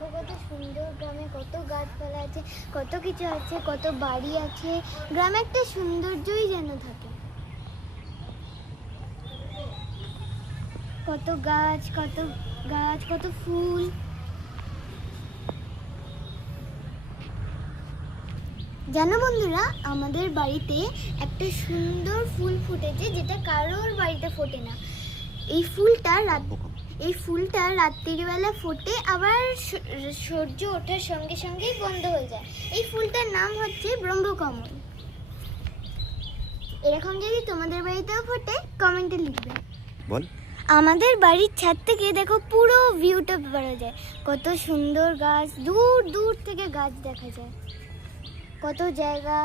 দেখো কত সুন্দর, গ্রামে কত গাছপালা আছে, কত কিছু আছে, কত বাড়ি আছে। গ্রামে একটা সৌন্দর্যই যেন থাকে। কত গাছ, কত ফুল। জানো বন্ধুরা, আমাদের বাড়িতে একটা সুন্দর ফুল ফুটেছে, যেটা কারোর বাড়িতে ফোটে না। এই ফুলটা রাত্রিবেলা ফোটে, আবার সূর্য ওঠার সঙ্গে সঙ্গেই বন্ধ হয়ে যায়। এই ফুলটার নাম হচ্ছে ব্রহ্মকমল। এরকম যদি তোমাদের বাড়িতেও ফোটে, কমেন্টে লিখবে। বল। আমাদের বাড়ির ছাদ থেকে দেখো পুরো ভিউটা পাওয়া যায়। কত সুন্দর গাছ, দূর দূর থেকে গাছ দেখা যায়। কত জায়গা।